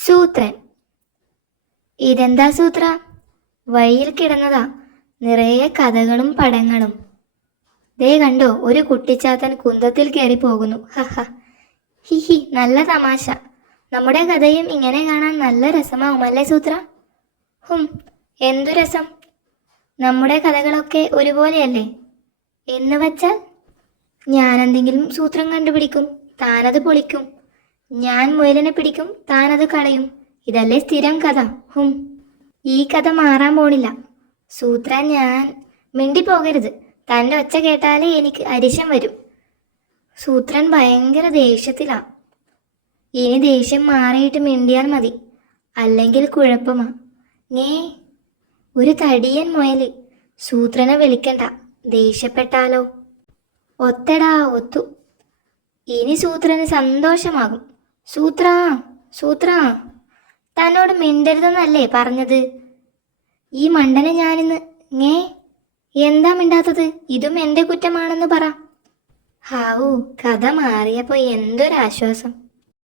സൂത്രൻ. ഇതെന്താ സൂത്ര? വഴിയിൽ കിടന്നതാ, നിറയെ കഥകളും പടങ്ങളും. ദേ കണ്ടോ, ഒരു കുട്ടിച്ചാത്തൻ കുന്തത്തിൽ കയറി പോകുന്നു. ഹഹ, ഹിഹി, നല്ല തമാശ. നമ്മുടെ കഥയും ഇങ്ങനെ കാണാൻ നല്ല രസമാവും അല്ലേ സൂത്ര? ഹും, എന്തു രസം. നമ്മുടെ കഥകളൊക്കെ ഒരുപോലെയല്ലേ? എന്ന് വച്ചാൽ ഞാനെന്തെങ്കിലും സൂത്രം കണ്ടുപിടിക്കും, താനത് പൊളിക്കും. ഞാൻ മുയലിനെ പിടിക്കും, താനത് കളയും. ഇതല്ലേ സ്ഥിരം കഥ. ഹും, ഈ കഥ മാറാൻ പോണില്ല സൂത്ര. ഞാൻ മിണ്ടിപ്പോകരുത്. തൻ്റെ ഒച്ച കേട്ടാലേ എനിക്ക് അരിശം വരും. സൂത്രൻ ഭയങ്കര ദേഷ്യത്തിലാ. ഇനി ദേഷ്യം മാറിയിട്ട് മിണ്ടിയാൽ മതി, അല്ലെങ്കിൽ കുഴപ്പമാ. ഒരു തടിയൻ മുയല്. സൂത്രനെ വിളിക്കണ്ട, ദേഷ്യപ്പെട്ടാലോ. ഒത്തടാ ഒത്തു. ഇനി സൂത്രന് സന്തോഷമാകും. സൂത്ര, സൂത്ര, തന്നോട് മിണ്ടരുതെന്നല്ലേ പറഞ്ഞത്? ഈ മണ്ടനെ ഞാനിന്ന് എന്താ മിണ്ടാത്തത്? ഇതും എൻ്റെ കുറ്റമാണെന്ന് പറ. ഹാവൂ, കഥ മാറിയപ്പോൾ എന്തൊരാശ്വാസം.